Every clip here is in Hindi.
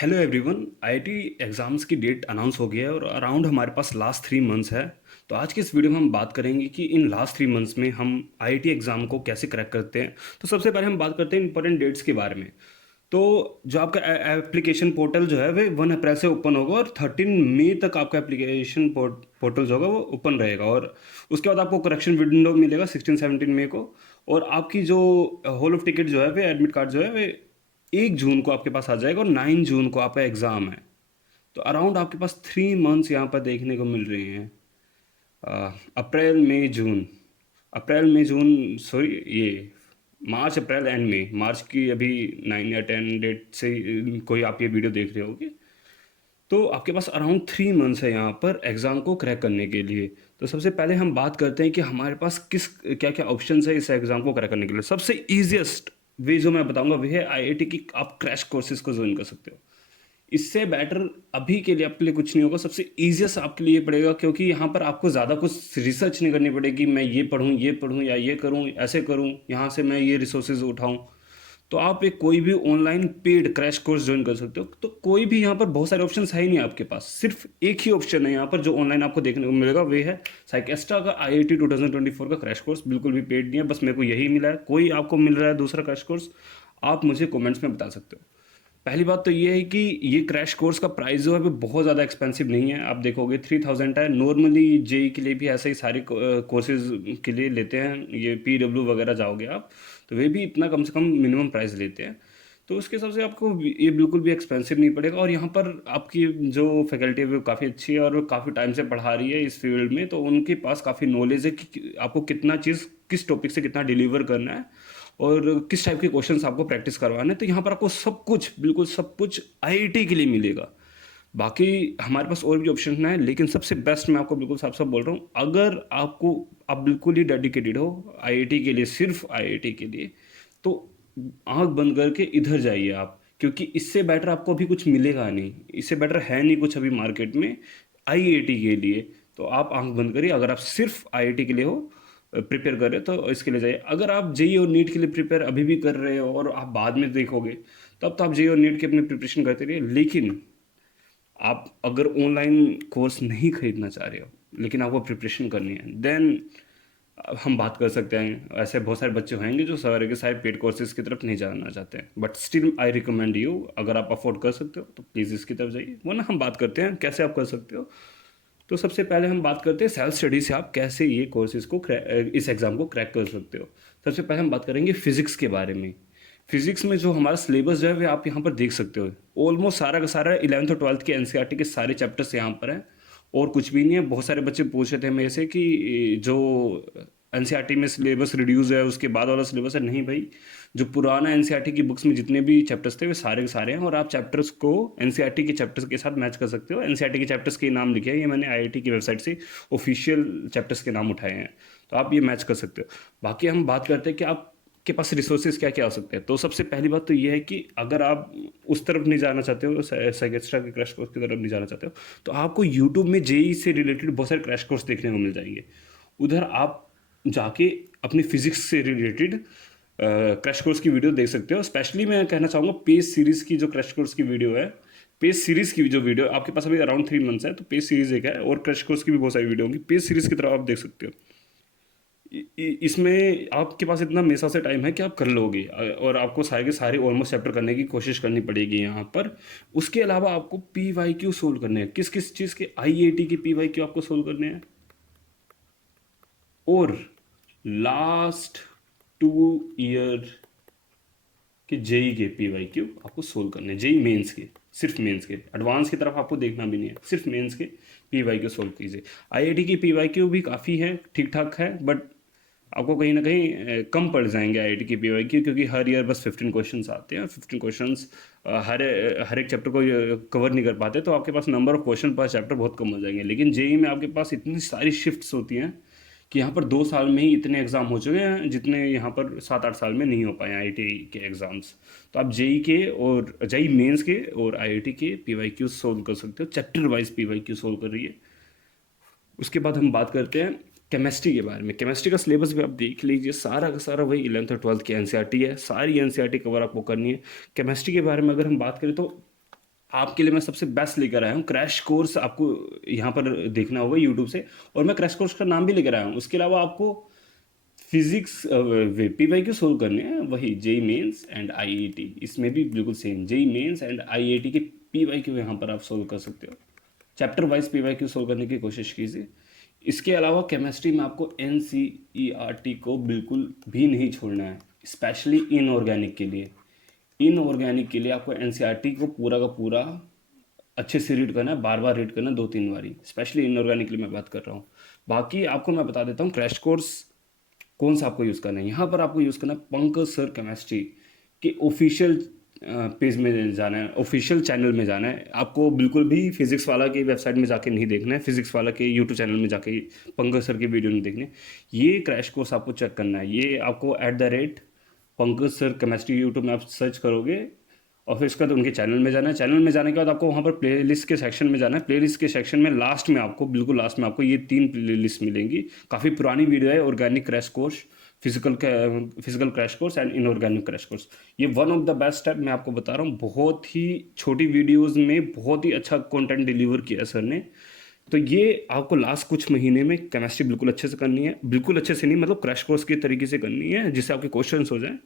Hello everyone. आईआईटी एग्ज़ाम्स की डेट अनाउंस हो गई है और अराउंड हमारे पास लास्ट 3 मंथ्स है। तो आज की इस वीडियो में हम बात करेंगे कि इन लास्ट 3 मंथ्स में हम आईआईटी एग्ज़ाम को कैसे क्रैक करते हैं। तो सबसे पहले हम बात करते हैं इंपॉर्टेंट डेट्स के बारे में। तो जो आपका एप्लीकेशन पोर्टल जो है वह 1 अप्रैल से ओपन होगा और 13 मई तक आपका एप्लीकेशन पोर्टल जो होगा वो ओपन रहेगा। और उसके बाद आपको करेक्शन विंडो मिलेगा 16-17 मई को। और आपकी जो हॉल ऑफ टिकट जो है वे एडमिट कार्ड जो है वे 1 जून को आपके पास आ जाएगा और 9 जून को आपका एग्ज़ाम है। तो अराउंड आपके पास 3 मंथ्स यहाँ पर देखने को मिल रहे हैं। अप्रैल मई जून, अप्रैल मई जून सॉरी, ये मार्च अप्रैल एंड मई, मार्च की अभी 9 या 10 डेट से कोई आप ये वीडियो देख रहे होगे। तो आपके पास अराउंड 3 मंथ्स है यहाँ पर एग्ज़ाम को क्रैक करने के लिए। तो सबसे पहले हम बात करते हैं कि हमारे पास किस क्या क्या ऑप्शंस है इस एग्ज़ाम को क्रैक करने के लिए। सबसे ईजिएस्ट वे जो मैं बताऊंगा वह है आईआईटी की आप क्रैश कोर्सेज को ज्वाइन कर सकते हो। इससे बेटर अभी के लिए आपके लिए कुछ नहीं होगा। सबसे ईजिएस्ट आपके लिए पड़ेगा, क्योंकि यहाँ पर आपको ज़्यादा कुछ रिसर्च नहीं करनी पड़ेगी। मैं ये पढ़ूँ या ये करूँ, ऐसे करूँ, यहाँ से मैं ये रिसोर्सेज उठाऊँ। तो आप एक कोई भी online paid crash course join कर सकते हो। तो कोई भी यहाँ पर बहुत सारे ऑप्शन है ही नहीं आपके पास, सिर्फ एक ही ऑप्शन है यहाँ पर जो ऑनलाइन आपको देखने को मिलेगा, वे है साइकेस्ट्रा का आईआईटी 2024 का क्रैश कोर्स। बिल्कुल भी पेड नहीं है, बस मेरे को यही मिला है। कोई आपको मिल रहा है दूसरा क्रैश कोर्स, आप मुझे कमेंट्स में बता सकते हो। पहली बात तो ये है कि ये क्रैश कोर्स का प्राइस जो है वो बहुत ज़्यादा एक्सपेंसिव नहीं है। आप देखोगे 3000 है। नॉर्मली जेई के लिए भी ऐसे ही सारे कोर्सेज के लिए लेते हैं, ये पीडब्ल्यू वगैरह जाओगे आप तो वे भी इतना कम से कम मिनिमम प्राइस लेते हैं। तो उसके हिसाब से आपको ये बिल्कुल भी एक्सपेंसिव नहीं पड़ेगा। और यहाँ पर आपकी जो फैकल्टी है वो काफ़ी अच्छी है और वो काफ़ी टाइम से पढ़ा रही है इस फील्ड में। तो उनके पास काफ़ी नॉलेज है कि आपको कितना चीज़ किस टॉपिक से कितना डिलीवर करना है और किस टाइप के क्वेश्चंस आपको प्रैक्टिस करवाने हैं। तो यहाँ पर आपको सब कुछ, बिल्कुल सब कुछ आईआईटी के लिए मिलेगा। बाकी हमारे पास और भी ऑप्शन है, लेकिन सबसे बेस्ट मैं आपको बिल्कुल साफ साफ बोल रहा हूँ, अगर आपको आप बिल्कुल ही डेडिकेटेड हो आईआईटी के लिए, सिर्फ आईआईटी के लिए, तो आंख बंद करके इधर जाइए आप, क्योंकि इससे बेटर आपको अभी कुछ मिलेगा नहीं। इससे बेटर है नहीं कुछ अभी मार्केट में आईआईटी के लिए। तो आप आंख बंद करिए। अगर आप सिर्फ आईआईटी के लिए हो प्रिपेयर कर रहे हो तो इसके लिए जाइए। अगर आप जेई और नीट के लिए प्रिपेयर अभी भी कर रहे हो और आप बाद में देखोगे, तब तो आप जेई और नीट की अपनी प्रिपरेशन करते रहिए। लेकिन आप अगर ऑनलाइन कोर्स नहीं खरीदना चाह रहे हो लेकिन आपको प्रिपरेशन करनी है, देन हम बात कर सकते हैं। ऐसे बहुत सारे बच्चे होंगे जो सारे के सारे पेड कोर्सेज की तरफ नहीं जाना चाहते हैं, but still I recommend you, अगर आप अफोर्ड कर सकते हो तो प्लीज़ इसकी तरफ जाइए। वरना हम बात करते हैं कैसे आप कर सकते हो। तो सबसे पहले हम बात करते हैं सेल्फ स्टडी से आप कैसे ये कोर्सेज को इस एग्ज़ाम को क्रैक कर सकते हो। सबसे पहले हम बात करेंगे फिजिक्स के बारे में। फिजिक्स में जो हमारा सिलेबस जो है वो आप यहाँ पर देख सकते हो। ऑलमोस्ट सारा का सारा 11th और 12th के एनसीईआरटी के सारे चैप्टर्स यहाँ पर हैं और कुछ भी नहीं है। बहुत सारे बच्चे पूछ रहे थे मेरे से कि जो एनसीईआरटी में सिलेबस रिड्यूस है उसके बाद वाला सिलेबस है। नहीं भाई, जो पुराना एनसीईआरटी की बुक्स में जितने भी चैप्टर्स थे वे सारे के सारे हैं और आप चैप्टर्स को एनसीईआरटी के चैप्टर्स के साथ मैच कर सकते हो। एनसीईआरटी के चैप्टर्स के नाम लिखे हैं, ये मैंने आईआईटी की वेबसाइट से ऑफिशियल चैप्टर्स के नाम उठाए हैं, तो आप ये मैच कर सकते हो। बाकी हम बात करते हैं कि आप के पास रिसोर्सेज क्या क्या हो सकते हैं। तो सबसे पहली बात तो ये है कि अगर आप उस तरफ नहीं जाना चाहते हो, साइकेस्ट्रा के क्रैश कोर्स की तरफ नहीं जाना चाहते हो, तो आपको यूट्यूब में जेई से रिलेटेड बहुत सारे क्रैश कोर्स देखने को मिल जाएंगे। उधर आप जाके अपनी फिजिक्स से रिलेटेड क्रैश कोर्स की वीडियो देख सकते हो। स्पेशली मैं कहना चाहूँगा पेज सीरीज़ की जो क्रैश कोर्स की वीडियो है, पेज सीरीज़ की जो वीडियो आपके पास अभी अराउंड 3 मंथ्स है, तो पेज सीरीज़ एक है और क्रैश कोर्स की भी बहुत सारी वीडियो होंगी। पेज सीरीज़ की तरफ आप देख सकते हो। इसमें आपके पास इतना हमेशा से टाइम है कि आप कर लोगे और आपको सारे के सारे ऑलमोस्ट चैप्टर करने की कोशिश करनी पड़ेगी यहाँ पर। उसके अलावा आपको पी वाई क्यू सोल्व करने हैं, किस किस चीज़ के आईआईटी के पी वाई क्यू आपको सोल्व करने हैं। और लास्ट 2 ईयर के जेई के पी वाई क्यू आपको सोल्व करने हैं। जेई मेंस के, सिर्फ मेंस के, एडवांस की तरफ आपको देखना भी नहीं है, सिर्फ मेंस के पी वाई क्यू सोल्व कीजिए। आईआईटी की पी वाई क्यू भी काफ़ी है, ठीक ठाक है, बट आपको कहीं ना कहीं कम पड़ जाएंगे आईआईटी की पी वाई क्यू, क्योंकि हर ईयर बस 15 क्वेश्चंस आते हैं और 15 क्वेश्चंस हर एक चैप्टर को कवर नहीं कर पाते। तो आपके पास नंबर ऑफ क्वेश्चन पर चैप्टर बहुत कम हो जाएंगे। लेकिन जेई में आपके पास इतनी सारी शिफ्ट्स होती हैं कि यहाँ पर 2 साल में ही इतने एग्ज़ाम हो चुके हैं जितने यहाँ पर 7-8 साल में नहीं हो पाए आईआईटी के एग्ज़ाम्स। तो आप जेई के और जेई मेंस के और आईआईटी के पीवाईक्यू सोल्व कर सकते हो। चैप्टर वाइज पीवाईक्यू सोल्व कर रही है। उसके बाद हम बात करते हैं केमिस्ट्री के बारे में। केमिस्ट्री का सिलेबस भी आप देख लीजिए, सारा का सारा वही 11th और 12th की एनसीईआरटी है, सारी एनसीईआरटी कवर आपको करनी है। केमिस्ट्री के बारे में अगर हम बात करें तो आपके लिए मैं सबसे बेस्ट लेकर आया हूँ क्रैश कोर्स। आपको यहाँ पर देखना होगा यूट्यूब से, और मैं क्रैश कोर्स का नाम भी लेकर आया हूँ। उसके अलावा आपको physics P Y Q solve करने हैं, वही जेई मेंस एंड आईआईटी, इसमें भी बिल्कुल same JEE mains and IIT के पी वाई क्यू यहाँ पर आप सोल्व कर सकते हो। Chapter wise P Y Q solve करने की कोशिश कीजिए। इसके अलावा केमिस्ट्री में आपको एन को बिल्कुल भी नहीं छोड़ना है, स्पेशली इनऑर्गेनिक के लिए। इनऑर्गेनिक के लिए आपको एन को पूरा का पूरा अच्छे से रीड करना है, बार बार रीड करना है, 2-3 बारी, स्पेशली इनऑर्गेनिक के लिए मैं बात कर रहा हूँ। बाकी आपको मैं बता देता हूँ क्रैश कोर्स कौन सा आपको यूज़ करना है। यहाँ पर आपको यूज़ करना है पंकज सर केमिस्ट्री के ऑफिशियल पेज में जाना है, ऑफिशियल चैनल में जाना है। आपको बिल्कुल भी फिजिक्स वाला की वेबसाइट में जाके नहीं देखना है, फिजिक्स वाला के यूट्यूब चैनल में जाके पंकज सर के वीडियो नहीं देखने। ये क्रैश कोर्स आपको चेक करना है। ये आपको @पंकज सर केमिस्ट्री यूट्यूब में आप सर्च करोगे, और फिर उसके बाद उनके चैनल में जाना है। चैनल में जाने के बाद आपको वहाँ पर प्लेलिस्ट के सेक्शन में जाना है। प्लेलिस्ट के सेक्शन में लास्ट में आपको, बिल्कुल लास्ट में आपको ये 3 प्लेलिस्ट मिलेंगी। काफ़ी पुरानी वीडियो है, organic crash course, physical crash course and inorganic crash course. ये वन ऑफ द बेस्ट है, मैं आपको बता रहा हूँ। बहुत ही छोटी वीडियोज़ में बहुत ही अच्छा कंटेंट डिलीवर किया सर ने। तो ये आपको लास्ट कुछ महीने में केमिस्ट्री बिल्कुल अच्छे से करनी है, बिल्कुल अच्छे से नहीं, मतलब क्रैश कोर्स के तरीके से करनी है, जिससे आपके क्वेश्चंस हो जाएं।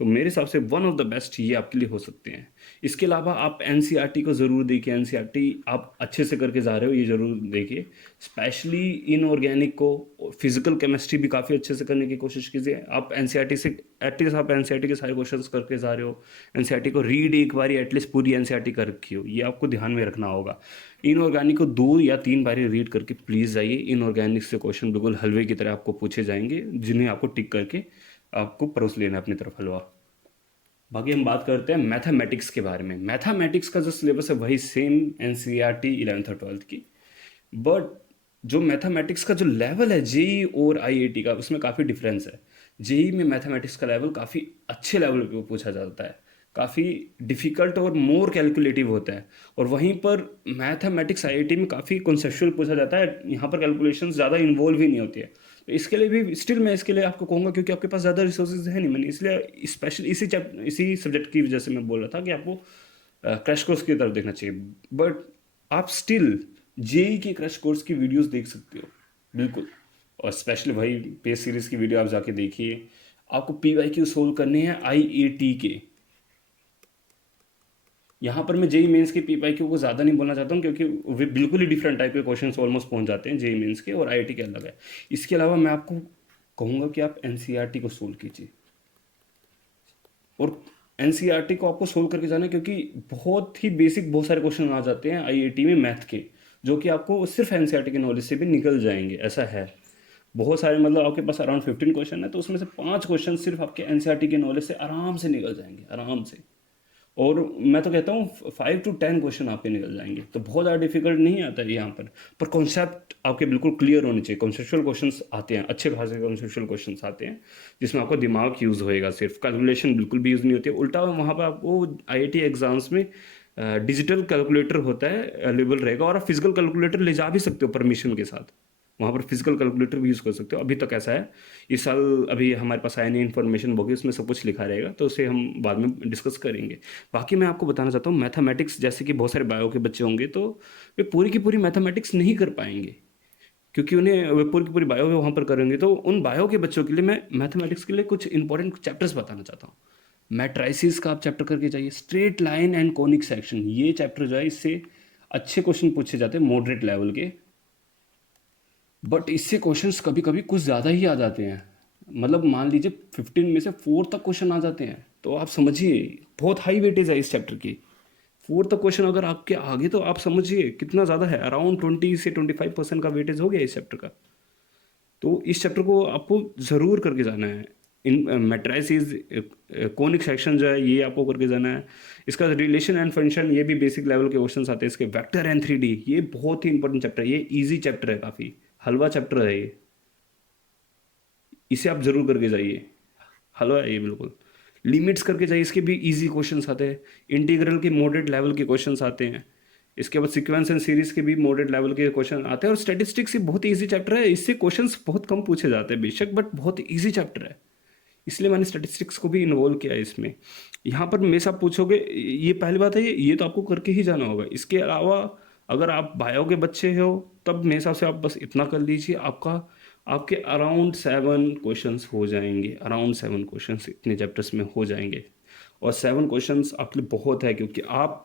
तो मेरे हिसाब से वन ऑफ द बेस्ट ये आपके लिए हो सकते हैं। इसके अलावा आप एनसीईआरटी को ज़रूर देखिए। एनसीईआरटी आप अच्छे से करके जा रहे हो, ये ज़रूर देखिए। स्पेशली इनऑर्गेनिक को, फिजिकल केमिस्ट्री भी काफ़ी अच्छे से करने की कोशिश कीजिए। आप एनसीईआरटी से एटलीस्ट, आप एनसीईआरटी के सारे क्वेश्चंस करके जा रहे हो, एनसीईआरटी को रीड एक बार एटलीस्ट पूरी एनसीईआरटी कर रखी हो, ये आपको ध्यान में रखना होगा। इनऑर्गेनिक को 2 या 3 बारी रीड करके प्लीज़ जाइए। इनऑर्गेनिक से क्वेश्चन बिल्कुल हलवे की तरह आपको पूछे जाएंगे, जिन्हें आपको टिक करके आपको परोस लेना है अपनी तरफ हलवा। बाकी हम बात करते हैं मैथमेटिक्स के बारे में। मैथमेटिक्स का जो सिलेबस है वही सेम एनसीईआरटी 11th और 12th की, बट जो मैथमेटिक्स का जो लेवल है जेई और आईआईटी का, उसमें काफ़ी डिफरेंस है। जेई में मैथमेटिक्स का लेवल काफ़ी अच्छे लेवल पे पूछा जाता है, काफ़ी डिफ़िकल्ट और मोर कैलकुलेटिव होता है। और वहीं पर मैथमेटिक्स आईआईटी में काफ़ी कॉन्सेप्चुअल पूछा जाता है, यहाँ पर कैलकुलेशन ज़्यादा इन्वॉल्व ही नहीं होती है। तो इसके लिए भी स्टिल मैं इसके लिए आपको कहूँगा, क्योंकि आपके पास ज़्यादा रिसोर्सेज है नहीं, मैंने इसलिए स्पेशल इसी सब्जेक्ट की वजह से मैं बोल रहा था कि आपको क्रैश कोर्स की तरफ देखना चाहिए। बट आप स्टिल जेई के क्रैश कोर्स की वीडियोस देख सकते हो बिल्कुल। और स्पेशली भाई पेज सीरीज की वीडियो आप जाके देखिए। आपको पीवाईक्यू सोल्व करने हैं आईआईटी के। यहाँ पर मैं जेई मेंस के पीवाईक्यू को ज़्यादा नहीं बोलना चाहता हूँ, क्योंकि वे बिल्कुल ही डिफरेंट टाइप के क्वेश्चन ऑलमोस्ट पहुँच जाते हैं जेई मेंस के, और आईआईटी के अलग है। इसके अलावा मैं आपको कहूँगा कि आप एनसीईआरटी को सोल्व कीजिए, और एनसीईआरटी को आपको सोल्व करके जाना है, क्योंकि बहुत ही बेसिक बहुत सारे क्वेश्चन आ जाते हैं आईआईटी में मैथ के, जो कि आपको सिर्फ एनसीईआरटी के नॉलेज से भी निकल जाएंगे, ऐसा है। बहुत सारे, मतलब आपके पास अराउंड 15 क्वेश्चन है, तो उसमें से 5 क्वेश्चन सिर्फ आपके एनसीईआरटी के नॉलेज से आराम से निकल जाएंगे, आराम से। और मैं तो कहता हूँ 5 to 10 क्वेश्चन आपके निकल जाएंगे, तो बहुत ज़्यादा डिफिकल्ट नहीं आता है यहाँ पर कॉन्सेप्ट आपके बिल्कुल क्लियर होने चाहिए। कॉन्सेप्चुअल क्वेश्चंस आते हैं, अच्छे खासे कॉन्सेप्चुअल क्वेश्चंस आते हैं, जिसमें आपका दिमाग यूज़ होएगा, सिर्फ कैलकुलेशन बिल्कुल भी यूज़ नहीं होती है। उल्टा वहाँ पर आपको आईआईटी एग्जाम्स में डिजिटल कैलकुलेटर होता है, अवेलेबल रहेगा, और आप फिजिकल कैलकुलेटर ले जा भी सकते हो परमिशन के साथ। वहाँ पर फिजिकल कैलकुलेटर भी यूज़ कर सकते हो। अभी तक ऐसा है, इस साल अभी हमारे पास आया नहीं इन्फॉर्मेशन होगी, उसमें सब कुछ लिखा रहेगा, तो उसे हम बाद में डिस्कस करेंगे। बाकी मैं आपको बताना चाहता हूँ मैथमेटिक्स, जैसे कि बहुत सारे बायो के बच्चे होंगे, तो वे पूरी की पूरी मैथमेटिक्स नहीं कर पाएंगे, क्योंकि उन्हें वे पूरी की पूरी बायो वहाँ पर करेंगे। तो उन बायो के बच्चों के लिए मैं मैथमेटिक्स के लिए कुछ इंपॉर्टेंट चैप्टर्स बताना चाहता हूँ। मैट्राइसिस का आप चैप्टर करके जाइए। Straight line and conic section, ये चैप्टर जो है, इससे अच्छे क्वेश्चन पूछे जाते हैं मॉडरेट लेवल के, बट इससे क्वेश्चंस कभी कभी कुछ ज़्यादा ही आ जाते हैं। मतलब मान लीजिए 15 में से 4 तक क्वेश्चन आ जाते हैं, तो आप समझिए बहुत हाई वेटेज है इस चैप्टर की। 4 तक क्वेश्चन अगर आपके आगे, तो आप समझिए कितना ज़्यादा है, अराउंड 20 से 25% का वेटेज हो गया इस चैप्टर का। तो इस चैप्टर को आपको ज़रूर करके जाना है। इन मैट्राइसिस, कॉनिक सेक्शन जो है, ये आपको करके जाना है। इसका रिलेशन एंड फंक्शन, ये भी बेसिक लेवल के क्वेश्चन आते हैं। इसके वेक्टर एंड 3D, ये बहुत ही इंपॉर्टेंट चैप्टर है, ये ईजी चैप्टर है, काफ़ी हलवा चैप्टर है ये, इसे आप जरूर करके जाइए। हलवा है ये बिल्कुल। लिमिट्स करके जाइए, इसके भी इजी क्वेश्चंस आते हैं। इंटीग्रल के मॉडरेट लेवल के क्वेश्चंस आते हैं। इसके बाद सीक्वेंस एंड सीरीज के भी मॉडरेट लेवल के क्वेश्चन आते हैं। और स्टैटिस्टिक्स ही बहुत इजी चैप्टर है, इससे क्वेश्चंस बहुत कम पूछे जाते हैं बेशक, बट बहुत इजी चैप्टर है। इसलिए मैंने स्टैटिस्टिक्स को भी इन्वॉल्व किया है इसमें। यहाँ पर मेरे से आप पूछोगे, ये पहली बात है, ये तो आपको करके ही जाना होगा। इसके अलावा अगर आप बायो के बच्चे हो तब मेरे हिसाब से आप बस इतना कर लीजिए, आपके अराउंड 7 क्वेश्चंस हो जाएंगे, अराउंड 7 क्वेश्चंस इतने चैप्टर्स में हो जाएंगे। और 7 क्वेश्चंस आपके लिए बहुत है, क्योंकि आप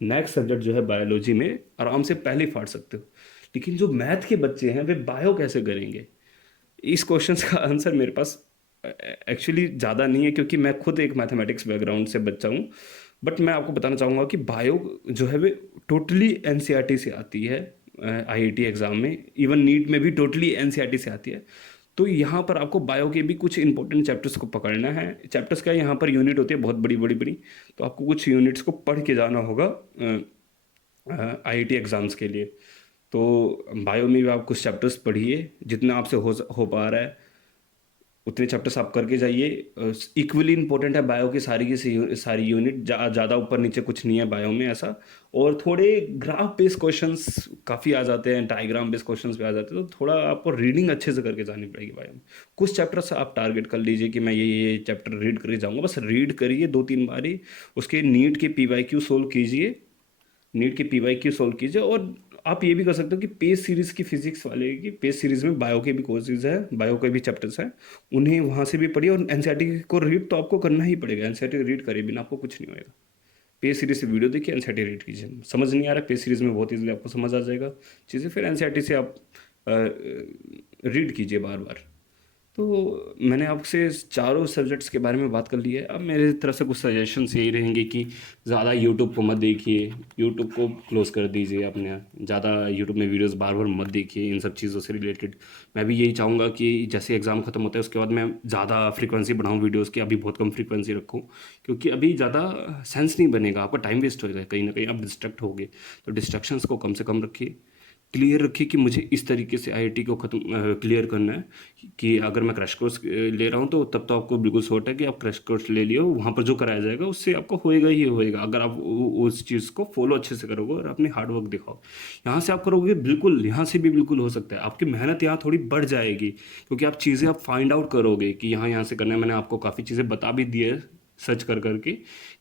नेक्स्ट सब्जेक्ट जो है बायोलॉजी में आराम से पहले ही फाड़ सकते हो। लेकिन जो मैथ के बच्चे हैं वे बायो कैसे करेंगे? इस क्वेश्चंस का आंसर मेरे पास एक्चुअली ज़्यादा नहीं है, क्योंकि मैं खुद एक मैथमेटिक्स बैकग्राउंड से बच्चा हूँ। बट मैं आपको बताना चाहूँगा कि बायो जो है वे टोटली एनसीईआरटी से आती है, आईआईटी एग्ज़ाम में, इवन नीट में भी टोटली एनसीईआरटी से आती है। तो यहाँ पर आपको बायो के भी कुछ इंपॉर्टेंट चैप्टर्स को पकड़ना है। चैप्टर्स का यहाँ पर यूनिट होती है बहुत बड़ी बड़ी बड़ी, तो आपको कुछ यूनिट्स को पढ़ के जाना होगा आईआईटी एग्ज़ाम्स के लिए। तो बायो में भी आप कुछ चैप्टर्स पढ़िए, जितना आपसे हो पा रहा है उतने चैप्टर्स आप करके जाइए। इक्वली इंपॉर्टेंट है बायो की सारी यूनिट, ज़्यादा ऊपर नीचे कुछ नहीं है बायो में ऐसा। और थोड़े ग्राफ बेस्ड क्वेश्चंस काफ़ी आ जाते हैं, डायग्राम बेस्ड क्वेश्चंस भी आ जाते हैं, तो थोड़ा आपको रीडिंग अच्छे से करके जानी पड़ेगी बायो में। कुछ चैप्टर्स आप टारगेट कर लीजिए कि मैं ये चैप्टर रीड करके जाऊँगा, बस रीड करिए 2-3 बारी। उसके नीट के पीवाईक्यू सोल्व कीजिए, नीट की पीवाईक्यू सोल्व कीजिए। और आप ये भी कर सकते हो कि पेज सीरीज़ की फिजिक्स वाले की पेज सीरीज़ में बायो के भी कोर्सेज है, बायो के भी चैप्टर्स हैं, उन्हें वहाँ से भी पढ़िए। और एनसीईआरटी को रीड तो आपको करना ही पड़ेगा, एनसीईआरटी रीड करे बिना आपको कुछ नहीं होएगा। पेज सीरीज से वीडियो देखिए, एनसीईआरटी रीड कीजिए। समझ नहीं आ रहा पेज सीरीज़ में बहुत ईजिली आपको समझ आ जाएगा चीज़ें, फिर एनसीईआरटी से आप रीड कीजिए बार बार। तो मैंने आपसे चारों सब्जेक्ट्स के बारे में बात कर ली है। अब मेरे तरफ से कुछ सजेशंस यही रहेंगे कि ज़्यादा यूट्यूब को मत देखिए, यूट्यूब को क्लोज़ कर दीजिए अपने। ज़्यादा यूट्यूब में वीडियोस बार बार मत देखिए इन सब चीज़ों से रिलेटेड। मैं भी यही चाहूँगा कि जैसे एग्ज़ाम ख़त्म होता है उसके बाद मैं ज़्यादा फ्रीक्वेंसी बढ़ाऊँ वीडियोज़ की, अभी बहुत कम फ्रीक्वेंसी रखूँ, क्योंकि अभी ज़्यादा सेंस नहीं बनेगा, आपका टाइम वेस्ट हो जाएगा, कहीं ना कहीं आप डिस्ट्रैक्ट होगे। तो डिस्ट्रैक्शंस को कम से कम रखिए, क्लियर रखिए कि मुझे इस तरीके से आईआईटी को ख़त्म क्लियर करना है। कि अगर मैं क्रैश कोर्स ले रहा हूँ तो तब तो आपको बिल्कुल शॉर्ट है कि आप क्रैश कोर्स ले लियो, वहाँ पर जो कराया जाएगा उससे आपको होएगा ही होएगा, अगर आप उस चीज़ को फॉलो अच्छे से करोगे और अपने हार्ड वर्क दिखाओ। यहाँ से आप करोगे बिल्कुल, यहाँ से भी बिल्कुल हो सकता है, आपकी मेहनत यहाँ थोड़ी बढ़ जाएगी, क्योंकि आप चीज़ें आप फाइंड आउट करोगे कि यहाँ से करना है। मैंने आपको काफ़ी चीज़ें बता भी दी है सर्च कर करके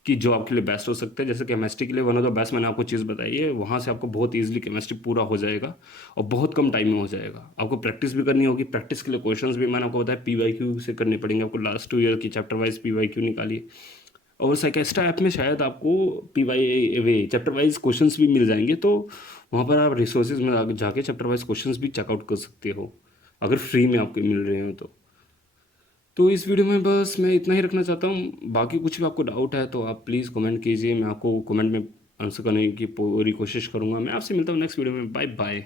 कि जो आपके लिए बेस्ट हो सकता है। जैसे केमिस्ट्री के लिए वन ऑफ द बेस्ट मैंने आपको चीज़ बताई है, वहाँ से आपको बहुत ईजिली केमिस्ट्री पूरा हो जाएगा और बहुत कम टाइम में हो जाएगा। आपको प्रैक्टिस भी करनी होगी, प्रैक्टिस के लिए क्वेश्चंस भी मैंने आपको बताया पीवाईक्यू से करने पड़ेंगे आपको। लास्ट 2 ईयर की चैप्टर वाइज पीवाईक्यू निकालिए। और साइकेस्ट्रा ऐप में शायद आपको पीवाई वे चैप्टर वाइज क्वेश्चंस भी मिल जाएंगे, तो वहाँ पर आप रिसोर्सेज में जाके चैप्टर वाइज क्वेश्चंस भी चेकआउट कर सकते हो, अगर फ्री में आपको मिल रहे हो तो इस वीडियो में बस मैं इतना ही रखना चाहता हूँ। बाकी कुछ भी आपको डाउट है तो आप प्लीज़ कमेंट कीजिए, मैं आपको कमेंट में आंसर करने की पूरी कोशिश करूँगा। मैं आपसे मिलता हूँ नेक्स्ट वीडियो में। Bye bye.